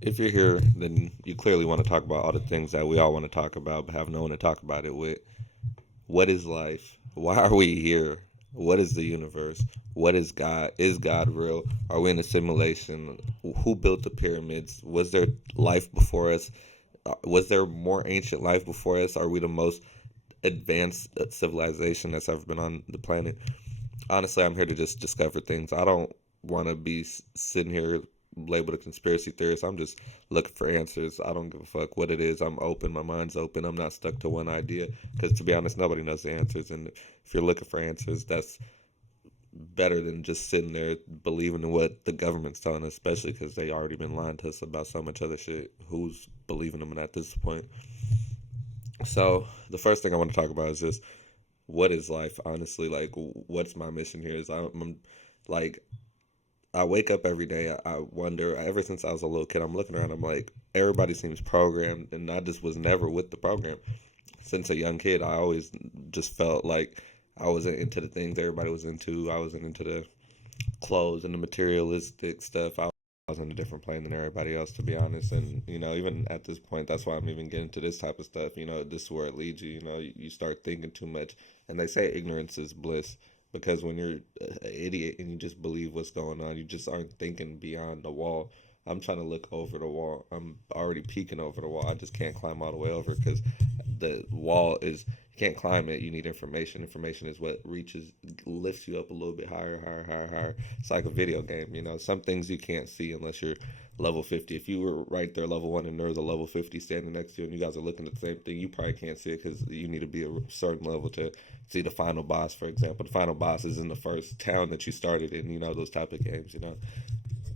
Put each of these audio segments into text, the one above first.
If you're here, then you clearly want to talk about all the things that we all want to talk about, but have no one to talk about it with. What is life? Why are we here? What is the universe? What is God? Is God real? Are we in a simulation? Who built the pyramids? Was there life before us? Was there more ancient life before us? Are we the most advanced civilization that's ever been on the planet? Honestly, I'm here to just discover things. I don't want to be sitting here labeled a conspiracy theorist. I'm just looking for answers. I don't give a fuck what it is. I'm open. My mind's open. I'm not stuck to one idea because, to be honest, nobody knows the answers. And if you're looking for answers, that's better than just sitting there believing in what the government's telling us, especially because they already been lying to us about so much other shit. Who's believing them at this point? So the first thing I want to talk about is just what is life, honestly. Like, what's my mission here? Is I'm like, I wake up every day. I wonder. Ever since I was a little kid, I'm looking around. I'm like, everybody seems programmed, and I just was never with the program. Since a young kid, I always just felt like I wasn't into the things everybody was into. I wasn't into the clothes and the materialistic stuff. I was on a different plane than everybody else, to be honest. And even at this point, that's why I'm even getting to this type of stuff. This is where it leads you. You start thinking too much, and they say ignorance is bliss. Because when you're an idiot and you just believe what's going on, you just aren't thinking beyond the wall. I'm trying to look over the wall. I'm already peeking over the wall. I just can't climb all the way over because the wall is, you can't climb it. You need information. Information is what lifts you up a little bit higher, higher, higher, higher. It's like a video game. Some things you can't see unless you're level 50. If you were right there level 1 and there's a level 50 standing next to you and you guys are looking at the same thing, you probably can't see it because you need to be a certain level to see the final boss. For example, the final boss is in the first town that you started in. Those type of games.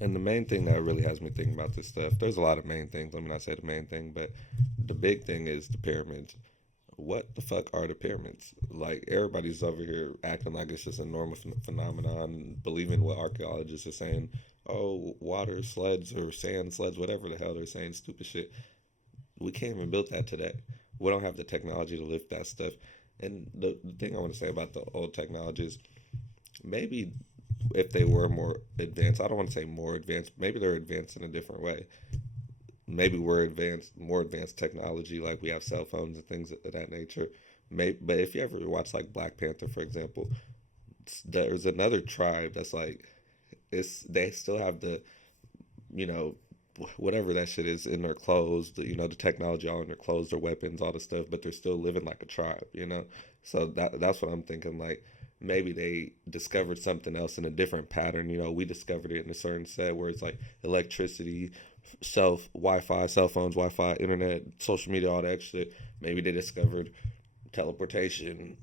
And the main thing that really has me thinking about this stuff, there's a lot of main things. Let me not say the main thing, but the big thing is the pyramids. What the fuck are the pyramids? Like, everybody's over here acting like it's just a normal phenomenon, believing what archaeologists are saying. Oh, water sleds or sand sleds, whatever the hell they're saying, stupid shit. We can't even build that today. We don't have the technology to lift that stuff. And the thing I want to say about the old technology is, maybe if they were more advanced, I don't want to say more advanced, maybe they're advanced in a different way. Maybe we're more advanced technology, like we have cell phones and things of that nature. Maybe, but if you ever watch like Black Panther, for example, there's another tribe that's like, they still have the, you know, whatever that shit is in their clothes, the technology all in their clothes, their weapons, all the stuff, but they're still living like a tribe. So that's what I'm thinking. Like, maybe they discovered something else in a different pattern. We discovered it in a certain set where it's like electricity, Wi-Fi, cell phones, Wi-Fi, internet, social media, all that shit. Maybe they discovered teleportation,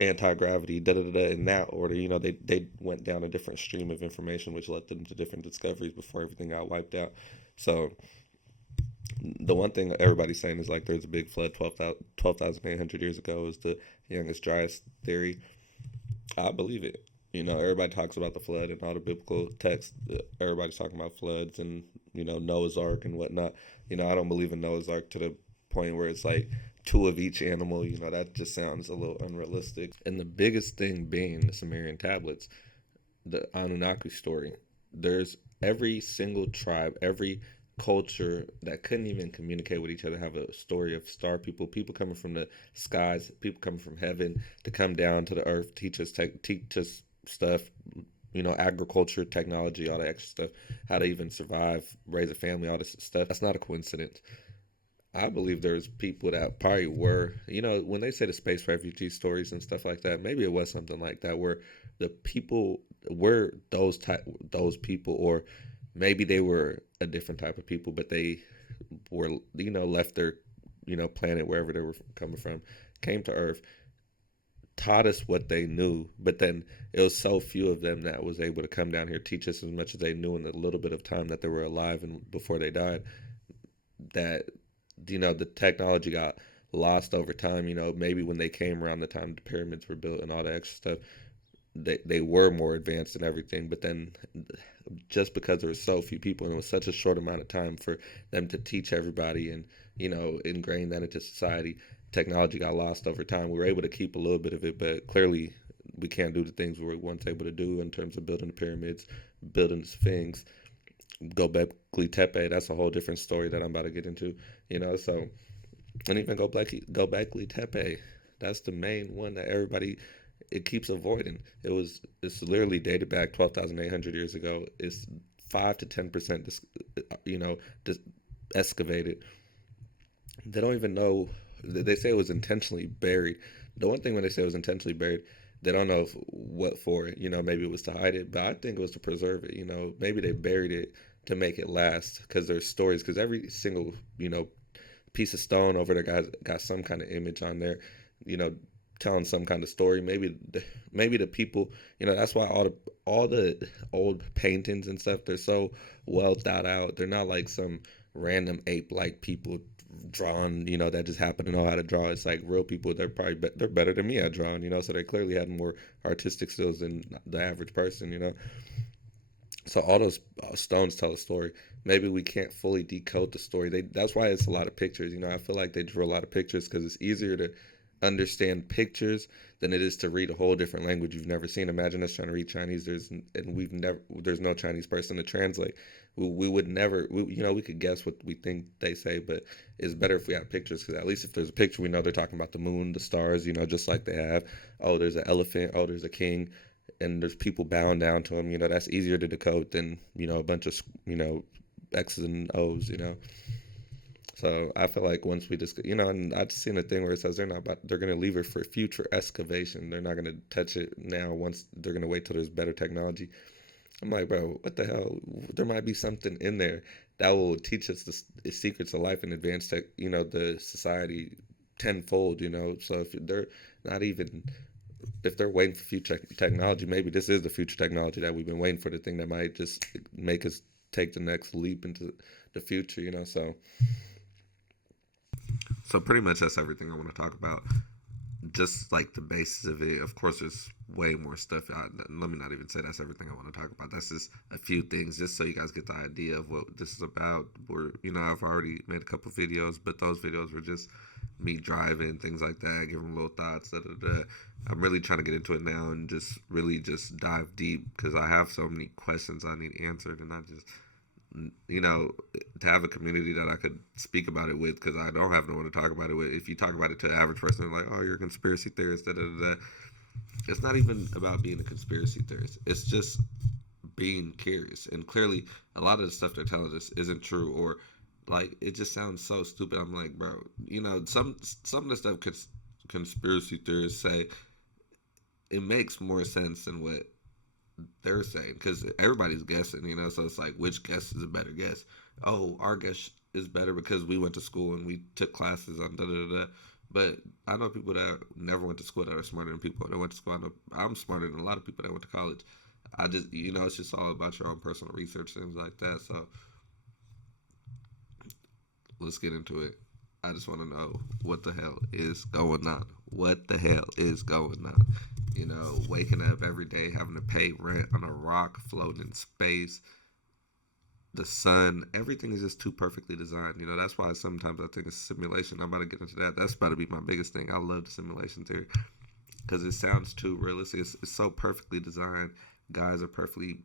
anti-gravity, da da da, in that order. They went down a different stream of information, which led them to different discoveries before everything got wiped out. So the one thing that everybody's saying is like there's a big flood 12,800 years ago is the youngest, driest theory. I believe it. Everybody talks about the flood and all the biblical texts. Everybody's talking about floods and Noah's Ark and whatnot. I don't believe in Noah's Ark to the point where it's like two of each animal. That just sounds a little unrealistic. And the biggest thing being the Sumerian tablets, the Anunnaki story. There's every single tribe, every culture that couldn't even communicate with each other have a story of star people coming from the skies, people coming from heaven to come down to the earth, teach us stuff, agriculture, technology, all that extra stuff, how to even survive, raise a family, all this stuff. That's not a coincidence. I believe there's people that probably were, when they say the space refugee stories and stuff like that, maybe it was something like that where the people were those people, or maybe they were a different type of people, but they were, left their, planet wherever they were coming from, came to Earth, taught us what they knew, but then it was so few of them that was able to come down here teach us as much as they knew in the little bit of time that they were alive and before they died, that the technology got lost over time. Maybe when they came around the time the pyramids were built and all the extra stuff, they were more advanced and everything. But then, just because there were so few people and it was such a short amount of time for them to teach everybody and ingrain that into society, technology got lost over time. We were able to keep a little bit of it, but clearly we can't do the things we were once able to do in terms of building the pyramids, building the Sphinx, Gobekli Tepe. That's a whole different story that I'm about to get into. So and even Gobekli Tepe. That's the main one that everybody it keeps avoiding. It's literally dated back 12,800 years ago. It's 5 to 10%, you know, dis- excavated. They don't even know. They say it was intentionally buried. The one thing when they say it was intentionally buried, they don't know what for. Maybe it was to hide it, but I think it was to preserve it. Maybe they buried it to make it last because there's stories. Because every single piece of stone over there got some kind of image on there. You know, telling some kind of story. Maybe the people. That's why all the old paintings and stuff, they're so well thought out. They're not like some random ape like people drawn, that just happen to know how to draw. It's like real people. They're better than me at drawing, so they clearly had more artistic skills than the average person. So all those stones tell a story. Maybe we can't fully decode the story. That's why it's a lot of pictures. I feel like they drew a lot of pictures because it's easier to understand pictures than it is to read a whole different language you've never seen. Imagine us trying to read Chinese. There's no Chinese person to translate. We would never. We could guess what we think they say, but it's better if we have pictures because at least if there's a picture, we know they're talking about the moon, the stars. Just like they have. Oh, there's an elephant. Oh, there's a king and there's people bowing down to him. That's easier to decode than a bunch of X's and O's. So I feel like once we just and I've seen a thing where it says they're gonna leave it for future excavation. They're not gonna touch it now. Once they're gonna wait till there's better technology. I'm like, bro, what the hell? There might be something in there that will teach us the secrets of life and advance tech. The society tenfold. So if they're not even if they're waiting for future technology, maybe this is the future technology that we've been waiting for, the thing that might just make us take the next leap into the future. So pretty much that's everything I want to talk about. Just like the basis of it. Of course, there's way more stuff. Let me not even say that's everything I want to talk about. That's just a few things, just so you guys get the idea of what this is about. I've already made a couple videos, but those videos were just me driving, things like that, giving little thoughts. Da, da, da. I'm really trying to get into it now and just really just dive deep because I have so many questions I need answered, and I just to have a community that I could speak about it with because I don't have no one to talk about it with. If you talk about it to the average person, they're like, "Oh, you're a conspiracy theorist." Da, da, da, da. It's not even about being a conspiracy theorist. It's just being curious. And clearly, a lot of the stuff they're telling us isn't true, or like it just sounds so stupid. I'm like, bro, some of the stuff conspiracy theorists say it makes more sense than what they're saying because everybody's guessing. So it's like which guess is a better guess. Oh, our guess is better because we went to school and we took classes on da da da. But I know people that never went to school that are smarter than people that went to school. I'm smarter than a lot of people that went to college. I just it's just all about your own personal research, things like that. So let's get into it. I just want to know what the hell is going on. What the hell is going on? Waking up every day, having to pay rent on a rock floating in space, the sun, everything is just too perfectly designed. That's why sometimes I think it's simulation. I'm about to get into that. That's about to be my biggest thing. I love the simulation theory because it sounds too realistic. It's so perfectly designed. Guys are perfectly,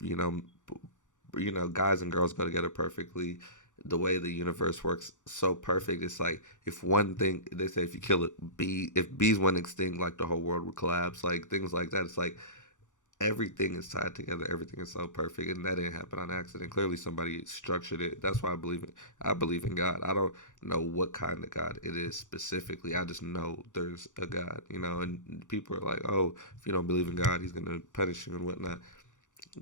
you know, guys and girls go together perfectly. The way the universe works so perfect. It's like if one thing they say if you kill a bee, if bees went extinct, like the whole world would collapse. Like things like that. It's like everything is tied together. Everything is so perfect, and that didn't happen on accident. Clearly, somebody structured it. That's why I believe it. I believe in God. I don't know what kind of God it is specifically. I just know there's a God. And people are like, "Oh, if you don't believe in God, He's gonna punish you and whatnot."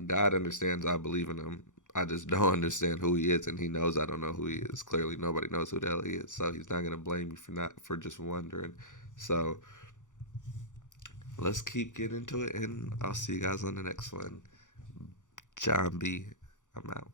God understands I believe in Him. I just don't understand who He is, and He knows I don't know who He is. Clearly, nobody knows who the hell He is, so He's not gonna blame me for just wondering. So let's keep getting into it, and I'll see you guys on the next one. John B. I'm out.